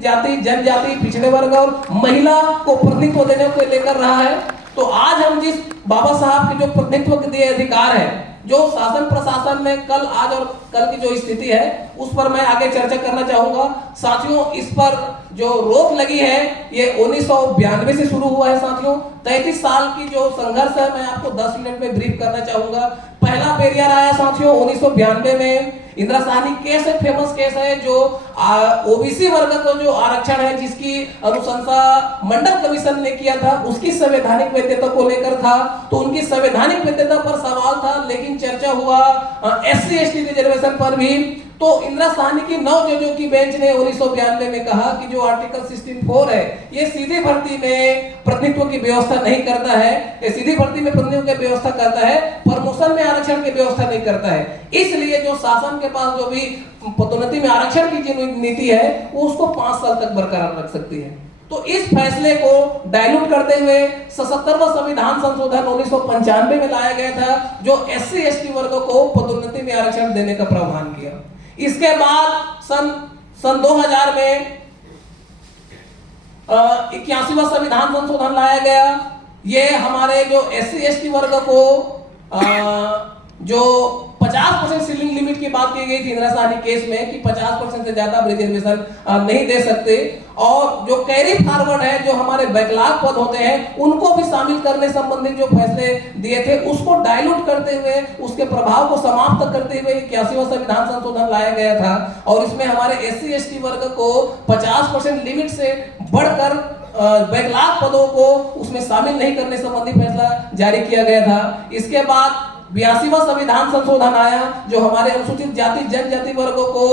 जाति, जनजाति, पिछड़े वर्ग और महिला को प्रतिनिधित्व देने को लेकर रहा है। तो आज हम जिस बाबा साहब के जो प्रतिनिधित्व के दिए अधिकार है, जो शासन प्रशासन में कल, आज और कल की जो स्थिति है, उस पर मैं आगे चर्चा करना चाहूंगा। साथियों, इस पर जो रोक लगी है ये 1992 से शुरू हुआ है। साथियों, 33 साल की जो संघर्ष है, मैं आपको 10 मिनट में ब्रीफ करना चाहूंगा। पहला बैरियर आया साथियों 1992 में। इंदिरा साहनी केस एक फेमस केस है, जो ओबीसी वर्ग को जो आरक्षण है, जिसकी अनुशंसा मंडल कमीशन ने किया था, उसकी संवैधानिक वैधता को लेकर था। तो उनकी संवैधानिक वैधता पर सवाल था, लेकिन चर्चा हुआ SC ST रिजर्वेशन पर भी। तो इंदिरा साहनी की 9 जजों की बेंच ने 1992 में कहा कि जो आर्टिकल 64 है, ये सीधी भर्ती में प्रतिनिधित्व की व्यवस्था नहीं करता है। ये सीधी भर्ती में प्रतिनिधित्व की व्यवस्था करता है, प्रमोशन में आरक्षण की व्यवस्था नहीं करता है। इसलिए जो शासन के पास जो भी पदोन्नति में आरक्षण की जो नीति है, वो उसको 5 साल तक बरकरार रख सकती है। तो इस फैसले को डाइल्यूट करते हुए 77वां संविधान संशोधन 1995 में लाया गया था, जो SC ST वर्ग को पदोन्नति में आरक्षण देने का प्रावधान किया। इसके बाद सन 2000 में 81वां संविधान संशोधन लाया गया। ये हमारे जो SC ST वर्ग को जो 50% सीलिंग लिमिट की बात की गई थी इंदिरा साहनी केस में, कि 50% से ज्यादा रिजर्वेशन नहीं दे सकते। और जो कैरी फॉरवर्ड है, जो हमारे बैकलॉग पद होते हैं, उनको भी शामिल करने संबंधित जो फैसले दिए थे, उसको डाइल्यूट करते हुए, उसके प्रभाव को समाप्त करते हुए 81वां संविधान संशोधन लाया गया था। और इसमें हमारे SC ST वर्ग को 50% लिमिट से बढ़कर बैकलॉग पदों को उसमें शामिल नहीं करने संबंधी फैसला जारी किया गया था। इसके बाद 82वां संविधान संशोधन आया, जो हमारे अनुसूचित जाति जनजाति वर्गों को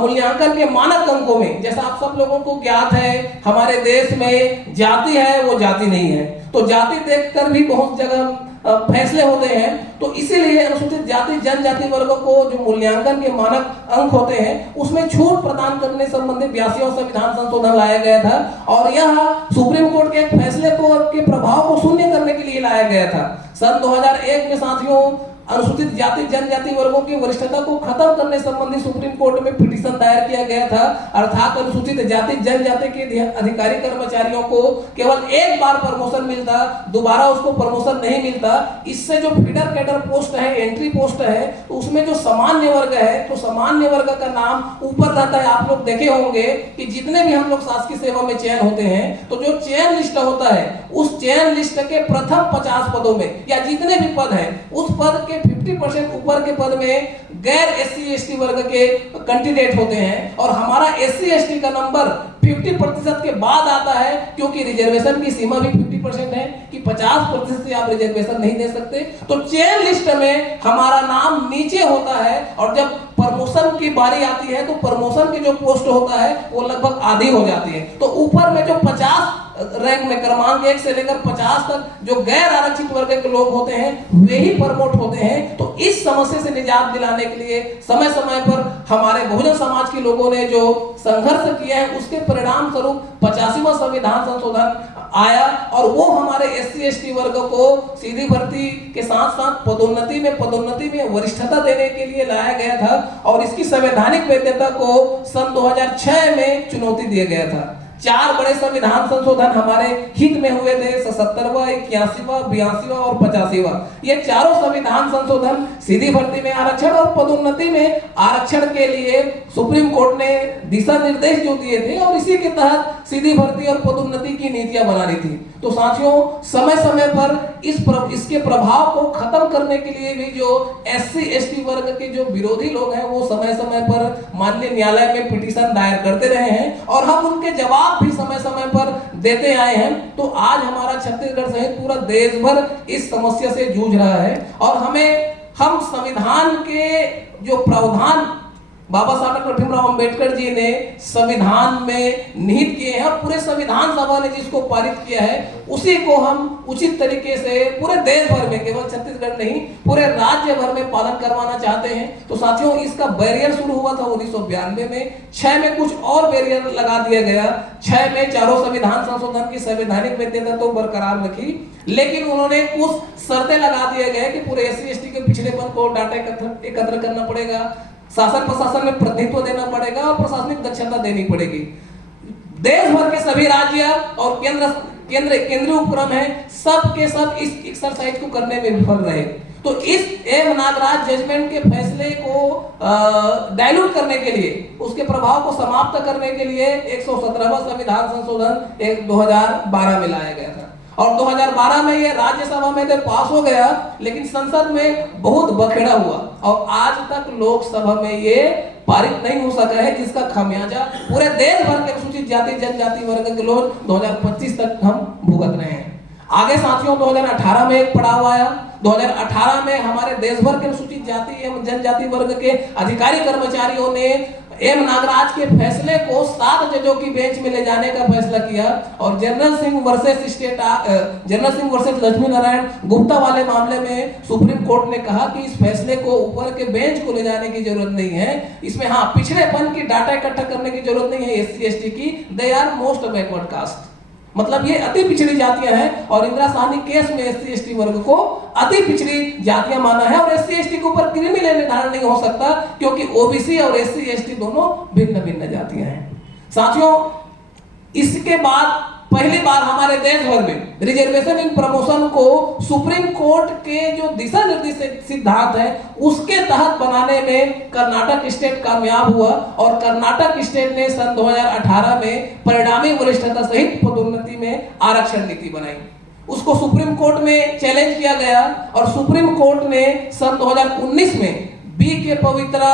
मूल्यांकन के मानक अंकों में, जैसा आप सब लोगों को ज्ञात है, हमारे देश में जाति है वो जाति नहीं है। तो जाति देखकर भी बहुत जगह फैसले होते हैं। तो इसीलिए अनुसूचित जाति जनजाति वर्गों को जो मूल्यांकन के मानक अंक होते हैं, उसमें छूट प्रदान करने संबंधित 82वां संविधान संशोधन लाया गया था। और यह सुप्रीम कोर्ट के एक फैसले को के प्रभाव को शून्य करने के लिए लाया गया था। सन 2001 में साथियों अनुसूचित जाति जनजाति वर्गों की वरिष्ठता को खत्म करने संबंधी सुप्रीम कोर्ट में पिटीशन दायर किया गया था। अर्थात अनुसूचित जाति जनजाति के अधिकारी कर्मचारियों को केवल एक बार प्रमोशन मिलता, दोबारा उसको प्रमोशन नहीं मिलता। इससे जो फीडर कैडर पोस्ट है, एंट्री पोस्ट है, तो उसमें जो सामान्य वर्ग है, तो सामान्य वर्ग का नाम ऊपर रहता है। आप लोग देखे होंगे कि जितने भी हम लोग शासकीय सेवा में चयन होते हैं, तो जो चयन लिस्ट होता है, उस चयन लिस्ट के प्रथम 50 पदों में या जितने भी पद हैं, उस पद के 50% ऊपर के पद में गैर SC ST वर्ग के कैंडिडेट होते हैं। और हमारा SC ST का नंबर 50% के बाद आता है, क्योंकि रिजर्वेशन की सीमा भी 50% है कि 50% से आप रिजर्वेशन नहीं दे सकते। तो चयन लिस्ट में हमारा नाम नीचे होता है, और जब प्रमोशन की बारी आती है, तो प्रमोशन की जो पोस्ट होता है वो लगभग आधी हो जाती है। तो ऊपर में जो 50 रैंक में क्रमांक 1 से लेकर 50 तक जो गैर आरक्षित वर्ग के लोग होते हैं, वे ही प्रमोट होते हैं। तो इस समस्या से निजात दिलाने के लिए समय समय पर हमारे बहुजन समाज के लोगों ने जो संघर्ष किया है, उसके परिणाम स्वरूप 85वां संविधान संशोधन आया। और वो हमारे SC ST वर्ग को सीधी भर्ती के साथ साथ पदोन्नति में वरिष्ठता देने के लिए लाया गया था। और इसकी संवैधानिक वैधता को सन 2006 में चुनौती दिया गया था। 4 बड़े संविधान संशोधन हमारे हित में हुए थे, 77वां, 81वां, 82वां और 85वां। ये चारों संविधान संशोधन सीधी भर्ती में आरक्षण और पदोन्नति में आरक्षण के लिए सुप्रीम कोर्ट ने दिशा निर्देश जो दिए थे, और इसी के तहत सीधी भर्ती और पदोन्नति की नीतियां बनानी थी। तो साथियों, समय समय पर इसके प्रभाव को खत्म करने के लिए भी जो SC ST वर्ग के जो विरोधी लोग हैं, वो समय समय पर माननीय न्यायालय में पिटीशन दायर करते रहे हैं, और हम उनके जवाब भी समय समय पर देते आए हैं। तो आज हमारा छत्तीसगढ़ सहित पूरा देश भर इस समस्या से जूझ रहा है। और हम संविधान के जो प्रावधान बाबा साहब डॉक्टर भीमराव अंबेडकर जी ने संविधान में निहित किए हैं, पूरे संविधान सभा ने जिसको पारित किया है, उसी को हम उचित तरीके से पूरे देश भर में, केवल छत्तीसगढ़ नहीं, पूरे राज्य भर में पालन करवाना चाहते हैं। तो साथियों, इसका बैरियर शुरू हुआ था 1992 में। 6 में कुछ और बैरियर लगा दिया गया। 6 में चारों संविधान संशोधन की संवैधानिक वैधता तो बरकरार रखी, लेकिन उन्होंने कुछ शर्तें लगा दिए गए कि पूरे SC ST के पिछड़ेपन को डाटा एकत्र करना पड़ेगा, शासन प्रशासन में प्रतिनिधित्व देना पड़ेगा, और प्रशासनिक दक्षता देनी पड़ेगी। देश भर के सभी राज्य और केंद्रीय उपक्रम है, सब के सब इस एक्सरसाइज को करने में विफल रहे। तो इस एम नागराज जजमेंट के फैसले को डाइल्यूट करने के लिए, उसके प्रभाव को समाप्त करने के लिए 117वां संविधान संशोधन 2012 में लाया गया था। और 2012 में ये राज्यसभा में तो पास हो गया, लेकिन संसद में बहुत बखेड़ा हुआ और आज तक लोकसभा में ये पारित नहीं हो सका है, जिसका खामियाजा पूरे देश भर के अनुसूचित जाति जनजाति वर्ग के लोग 2025 तक हम भुगत रहे हैं। आगे साथियों 2018 में एक पड़ाव आया। 2018 में हमारे देश भर के अनुसूचित जाति एवं जनजाति वर्ग के अधिकारी कर्मचारियों ने एम नागराज के फैसले को 7 जजों की बेंच में ले जाने का फैसला किया और जनरल सिंह वर्सेस लक्ष्मी नारायण गुप्ता वाले मामले में सुप्रीम कोर्ट ने कहा कि इस फैसले को ऊपर के बेंच को ले जाने की जरूरत नहीं है, इसमें हाँ पिछड़ेपन की डाटा इकट्ठा करने की जरूरत नहीं है। SC ST की they are most backward caste, मतलब ये अति पिछड़ी जातियां हैं और इंदिरा साहनी केस में SC ST वर्ग को अति पिछड़ी जातियां माना है और SC ST के ऊपर क्रिमिनल निर्धारण नहीं हो सकता, क्योंकि OBC और SC ST दोनों भिन्न भिन्न जातियां हैं। साथियों, इसके बाद पहली बार हमारे देश भर में रिजर्वेशन इन प्रमोशन को सुप्रीम कोर्ट के जो दिशा निर्देश सिद्धांत है उसके तहत बनाने में कर्नाटक स्टेट कामयाब हुआ और कर्नाटक स्टेट ने सन 2018 में परिणामी वरिष्ठता सहित पदोन्नति में आरक्षण नीति बनाई। उसको सुप्रीम कोर्ट में चैलेंज किया गया और सुप्रीम कोर्ट ने सन 2019 में बी के पवित्रा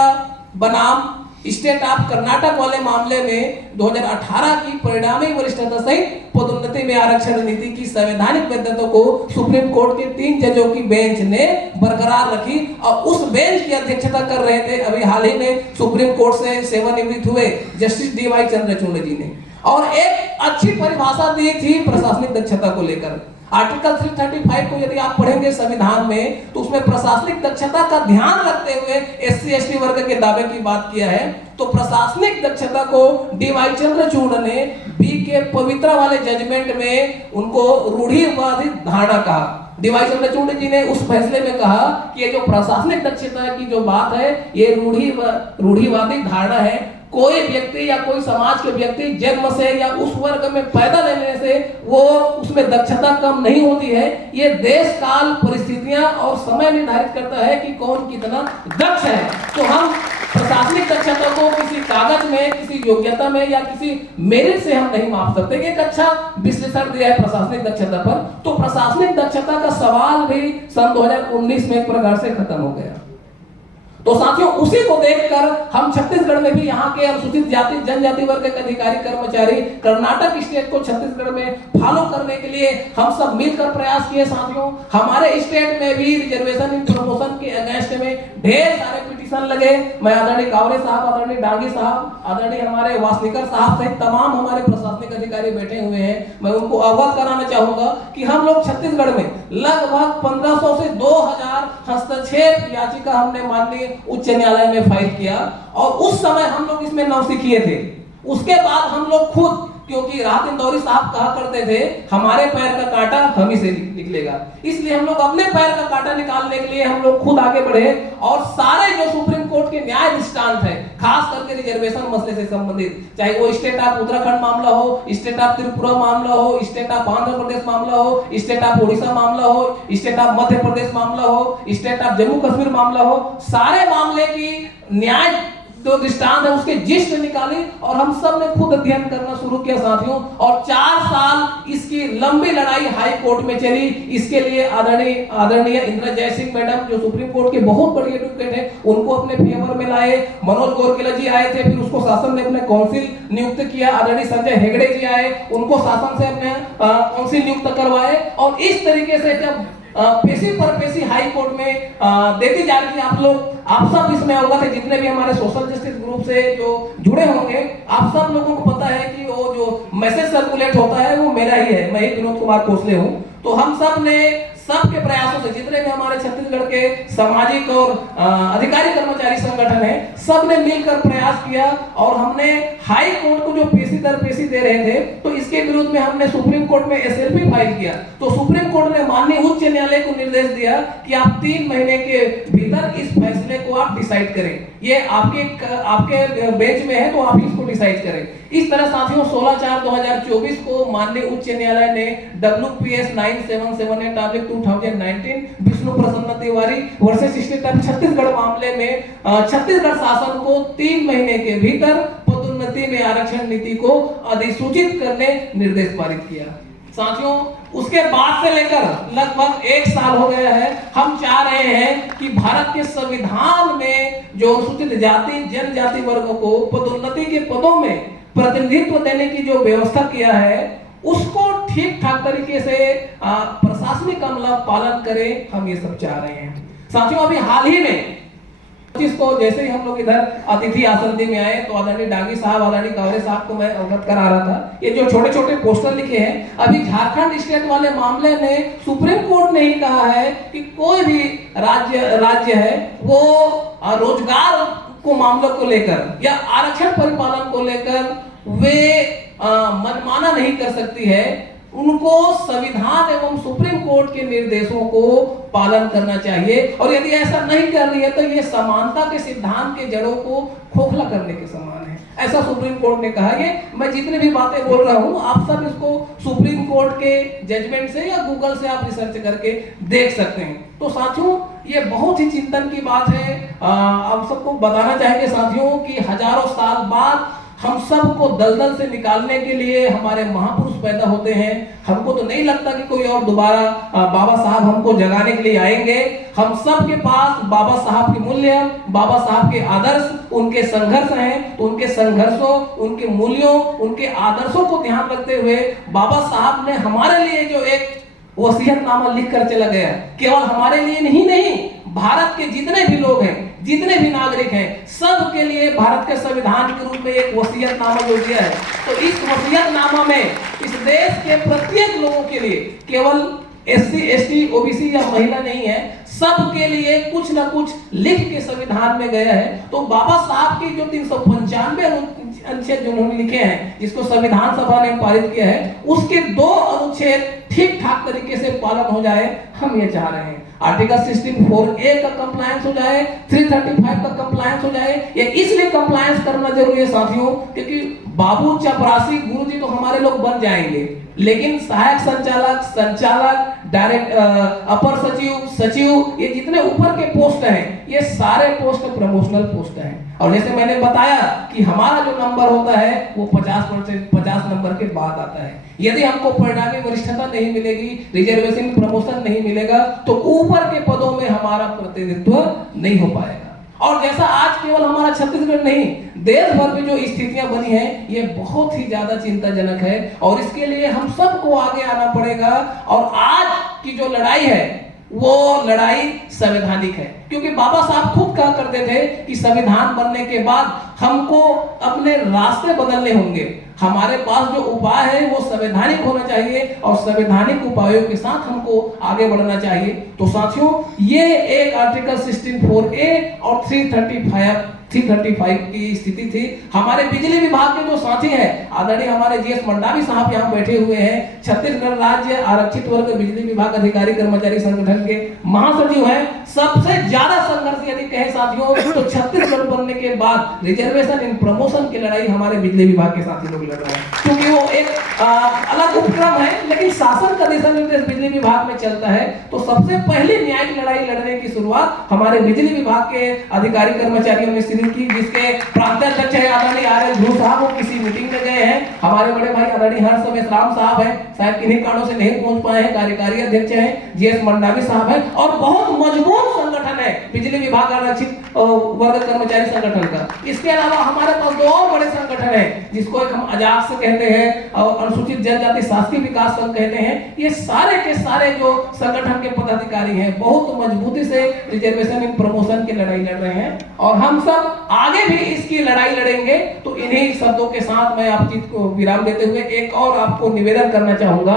बनाम स्टेट ऑफ कर्नाटक वाले मामले में 2018 की परिणामी वरिष्ठता सहित पदोन्नति में आरक्षण नीति की संवैधानिक वैधता को सुप्रीम कोर्ट के 3 जजों की बेंच ने बरकरार रखी और उस बेंच की अध्यक्षता कर रहे थे अभी हाल ही में सुप्रीम कोर्ट से सेवानिवृत्त हुए जस्टिस DY चंद्रचूड़ जी ने, और एक अच्छी परिभाषा दी थी प्रशासनिक दक्षता को लेकर। आर्टिकल 335 को यदि आप पढ़ेंगे संविधान में तो उसमें प्रशासनिक दक्षता का ध्यान रखते हुए SC ST वर्ग के दावे की बात किया है। तो प्रशासनिक दक्षता को DY चंद्रचूड़ ने बी के पवित्रा वाले जजमेंट में उनको रूढ़िवादी धारणा कहा। DY चंद्रचूड़ जी ने उस फैसले में कहा कि ये जो प्रशासनिक दक्षता की जो बात है ये रूढ़िवादी धारणा है। कोई व्यक्ति या कोई समाज के व्यक्ति जन्म से या उस वर्ग में पैदा लेने से वो उसमें दक्षता कम नहीं होती है। ये देश काल परिस्थितियां और समय निर्धारित करता है कि कौन कितना दक्ष है। तो हम प्रशासनिक दक्षता को किसी कागज में, किसी योग्यता में या किसी मेरिट से हम नहीं माप सकते। एक अच्छा विश्लेषण दिया है प्रशासनिक दक्षता पर। तो प्रशासनिक दक्षता का सवाल भी सन 2019 में एक प्रकार से खत्म हो गया। तो साथियों, उसी को देखकर हम छत्तीसगढ़ में भी यहाँ के अनुसूचित जाति जनजाति वर्ग के अधिकारी कर्मचारी कर्नाटक स्टेट को छत्तीसगढ़ में फॉलो करने के लिए हम सब मिलकर प्रयास किए। साथियों, हमारे स्टेट में भी रिजर्वेशन इन प्रमोशन के अगेंस्ट में ढेर सारे पिटीशन लगे। मैं आदरणीय कावरे साहब, आदरणीय डांगी साहब, आदरणीय हमारे वासनिकर साहब सहित तमाम हमारे प्रशासनिक अधिकारी बैठे हुए हैं। मैं उनको अवगत कराना चाहूंगा कि हम लोग छत्तीसगढ़ में लगभग 1500 से 2000 हस्तक्षेप याचिका हमने माननीय उच्च न्यायालय में फाइल किया और उस समय हम लोग इसमें नौसिखिए थे। उसके बाद हम लोग खुद, क्योंकि राहत इंदौरी साहब कहा करते थे हमारे पैर का कांटा हम ही से निकलेगा, इसलिए हम लोग अपने पैर का कांटा निकालने के लिए हम लोग खुद आगे बढ़े और सारे जो सुप्रीम कोर्ट के न्याय दृष्टांत है, खास करके रिजर्वेशन मसले से संबंधित, चाहे वो स्टेट ऑफ उत्तराखंड मामला हो, स्टेट ऑफ त्रिपुरा मामला हो, स्टेट ऑफ आंध्र प्रदेश मामला हो, स्टेट ऑफ उड़ीसा मामला हो, स्टेट ऑफ मध्य प्रदेश मामला हो, स्टेट ऑफ जम्मू कश्मीर मामला हो, सारे मामले की न्याय जो दृष्टांत है उसके जिस्ट निकाली और हम सब ने खुद अध्ययन करना शुरू किया साथियों। और 4 साल इसकी लंबी लड़ाई हाई कोर्ट में चली। इसके लिए आदरणीय इंदिरा जयसिंह मैडम जो सुप्रीम कोर्ट के बहुत बड़ी एडवोकेट है, उनको अपने फेवर में लाए। मनोज गोरकेला जी आए थे, फिर उसको शासन ने अपने काउंसिल नियुक्त किया। आदरणीय संजय हेगड़े जी आए, उनको शासन से अपने काउंसिल नियुक्त करवाए और इस तरीके से जब पेशी पर पेशी हाई कोर्ट में देती जा रही थी। आप सब इसमें अवगत है, जितने भी हमारे सोशल जस्टिस ग्रुप से जो जुड़े होंगे, आप सब लोगों को पता है कि वो जो मैसेज सर्कुलेट होता है वो मेरा ही है, मैं ही विनोद कुमार कोसले हूँ। तो हम सब ने सबके प्रयासों से, जितने भी हमारे छत्तीसगढ़ के सामाजिक और अधिकारी कर्मचारी संगठन है, सब ने मिलकर प्रयास किया और हमने हाई कोर्ट को जो पेशी दर पेशी दे रहे थे तो इसके विरुद्ध में हमने सुप्रीम कोर्ट में SLP फाइल किया। तो सुप्रीम कोर्ट ने माननीय उच्च न्यायालय को निर्देश दिया कि आप 3 महीने के भीतर इस फैसले को आप डिसाइड करें। ये आपके बेंच में है, तो आप इसको डिसाइड करें। इस तरह साथियों 16/4/2024 को माननीय उच्च न्यायालय ने WPS 9778/2019 विष्णु प्रसन्न Tiwari versus state of Chhattisgarh मामले में छत्तीसगढ़ शासन को 3 महीने के भीतर पदोन्नति में आरक्षण नीति को अधिसूचित करने निर्देश पारित किया। साथियों उसके बाद से लेकर लगभग 1 साल हो गया है, हम चाह रहे हैं कि भारत के संविधान में जो अनुसूचित जाति जनजाति वर्ग को पदोन्नति के पदों में प्रतिनिधित्व देने की जो व्यवस्था किया है उसको ठीक ठाक तरीके से प्रशासनिक अमला पालन करे, हम ये सब चाह रहे हैं। साथियों अभी हाल ही में जिसको जैसे ही हम लोग इधर अतिथि आसंदी में आए तो आदरणीय डांगी साहब, आदरणीय कावरे साहब को मैं अवगत करा रहा था, ये जो छोटे छोटे पोस्टर लिखे हैं, अभी झारखंड स्टेट वाले मामले में सुप्रीम कोर्ट ने ही कहा है कि कोई भी राज्य है वो रोजगार को मामलों को लेकर या आरक्षण परिपालन को लेकर वे मनमाना नहीं कर सकती है, उनको संविधान एवं सुप्रीम कोर्ट के निर्देशों को पालन करना चाहिए, और यदि ऐसा नहीं कर रही है तो ये समानता के सिद्धांत के जड़ों को खोखला करने के समान है, ऐसा सुप्रीम कोर्ट ने कहा। ये मैं जितने भी बातें बोल रहा हूं आप सब इसको सुप्रीम कोर्ट के जजमेंट से या गूगल से आप रिसर्च करके देख सकते हैं। तो साथियों ये बहुत ही चिंतन की बात है। आप सबको बताना चाहेंगे साथियों कि हजारों साल बाद हम सबको दलदल से निकालने के लिए हमारे महापुरुष पैदा होते हैं। हमको तो नहीं लगता कि कोई और दोबारा बाबा साहब हमको जगाने के लिए आएंगे। हम सब के पास बाबा साहब के मूल्य, बाबा साहब के आदर्श, उनके संघर्ष हैं, तो उनके संघर्षों, उनके मूल्यों, उनके आदर्शों को ध्यान रखते हुए बाबा साहब ने हमारे लिए जो एक वसीयतनामा लिख कर चला गया, केवल हमारे लिए नहीं भारत के जितने भी लोग हैं, जितने भी नागरिक हैं, सब के लिए भारत के संविधान के रूप में एक वसीयतनामा जो दिया है। तो इस वसीयतनामा में इस देश के प्रत्येक लोगों के लिए, केवल SC ST OBC या महिला नहीं है, सब के लिए कुछ ना कुछ लिख के संविधान में गया है। तो बाबा साहब की जो 395 अनुच्छेद जो उन्होंने लिखे हैं, जिसको संविधान सभा ने पारित किया है, उसके 2 अनुच्छेद ठीक ठाक तरीके से पालन हो जाए, हम ये चाह रहे हैं। आर्टिकल 16(4)A का कंप्लायंस हो जाए, 335 का कंप्लायंस हो जाए। ये इसलिए कंप्लायंस करना जरूरी है साथियों क्योंकि बाबू, चपरासी, गुरुजी तो हमारे लोग बन जाएंगे, लेकिन सहायक संचालक, डायरेक्ट अपर सचिव, सचिव, ये जितने ऊपर के पोस्ट हैं, ये सारे पोस्ट प्रमोशनल पोस्ट हैं। और जैसे मैंने बताया कि हमारा जो नंबर होता है वो 50 नंबर के बाद आता है। यदि हमको परिणामी वरिष्ठता नहीं मिलेगी, रिजर्वेशन प्रमोशन नहीं मिलेगा, तो ऊपर के पदों में हमारा प्रतिनिधित्व नहीं हो पाएगा। और जैसा आज केवल हमारा छत्तीसगढ़ नहीं, देश भर में जो स्थितियां बनी हैं, ये बहुत ही ज्यादा चिंताजनक है, और इसके लिए हम सबको आगे आना पड़ेगा। और आज की जो लड़ाई है वो लड़ाई संवैधानिक है, क्योंकि बाबा साहब खुद कहा करते थे कि संविधान बनने के बाद हमको अपने रास्ते बदलने होंगे। हमारे पास जो उपाय है वो संवैधानिक होना चाहिए, और संवैधानिक उपायों के साथ हमको आगे बढ़ना चाहिए। तो साथियों ये एक आर्टिकल 16(4)A और 335 की स्थिति थी। हमारे बिजली विभाग के जो साथी हैं, आदरणीय हमारे GS मंडावी साहब यहाँ बैठे हुए हैं, छत्तीसगढ़ राज्य आरक्षित वर्ग बिजली विभाग अधिकारी कर्मचारी संगठन के महासचिव हैं। सबसे ज्यादा संघर्ष यदि कहे साथियों तो छत्तीसगढ़ बनने के बाद रिजर्वेशन इन प्रमोशन की लड़ाई हमारे बिजली विभाग के साथी लोग लड़ रहे हैं, क्योंकि वो एक अलग उपक्रम है, लेकिन शासन का दिशा निर्देश बिजली विभाग में चलता है। तो सबसे पहली न्यायिक लड़ाई लड़ने की शुरुआत हमारे बिजली विभाग के अधिकारी कर्मचारियों ने शुरू की, जिसके प्रांत अध्यक्ष है आदरणीय RS ध्रुव साहब, वो किसी मीटिंग में गए हैं। हमारे बड़े भाई आदरणीय हर्ष राम साहब हैं, शायद किन्हीं कारणों से नहीं पहुंच पाए हैं। कार्यकारी अध्यक्ष हैं GS मंडावी साहब हैं, और बहुत मजबूत संगठन है बिजली विभाग आरक्षित वर्ग कर्मचारी संगठन का। इसके अलावा हमारे पास 2 और बड़े संगठन हैं, जिसको एक हम अजाक्स कहते हैं और अनुसूचित जनजाति शासकीय विकास संघ कहते हैं। ये सारे के सारे जो संगठन के पदाधिकारी हैं, बहुत मजबूती से रिजर्वेशन इन प्रमोशन की लड़ाई लड़ रहे हैं, और हम सब आगे भी इसकी लड़ाई लड़ेंगे। तो इन्हीं शब्दों के साथ मैं आप चीज को विराम देते हुए एक और आपको निवेदन करना चाहूंगा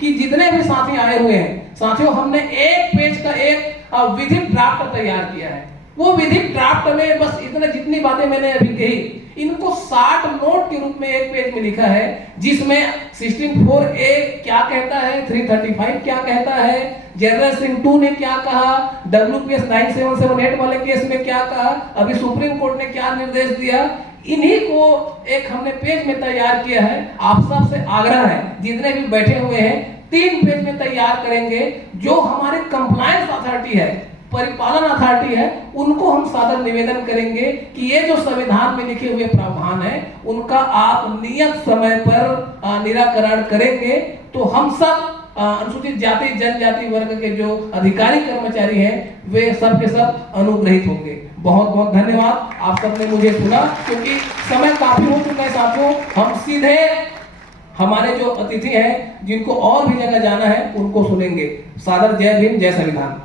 कि जितने भी साथी आए हुए हैं, साथियों हमने 1 पेज का एक विधि ड्राफ्ट तैयार किया है। वो विधि ड्राफ्ट में बस इतने जितनी बातें मैंने अभी कही, इनको 60 नोट के रूप में एक पेज में लिखा है, जिसमें 16(4)A क्या कहता है, 335 क्या कहता है, जनरल सिंह 2 ने क्या कहा, WPS 9778 वाले केस में क्या कहा, अभी सुप्रीम कोर्ट ने क्या निर्देश दिया, इन्हीं को एक हमने पेज में तैयार किया है। आप सबसे आग्रह है, जितने भी बैठे हुए हैं 3 पेज में तैयार करेंगे। जो हमारे कंप्लायंस अथॉरिटी है, परिपालन अथॉरिटी है, उनको हम सादर निवेदन करेंगे कि ये जो संविधान में लिखे हुए प्रावधान है उनका आप नियत समय पर निराकरण करेंगे, तो हम सब अनुसूचित जाति जनजाति वर्ग के जो अधिकारी कर्मचारी हैं वे सब के सब अनुग्रहित होंगे। बहुत बहुत धन्यवाद, आप सबने मुझे सुना। क्योंकि समय काफी हो चुका है साथियों, हम सीधे हमारे जो अतिथि हैं जिनको और भी जगह जाना है उनको सुनेंगे। सादर जय भीम, जय संविधान।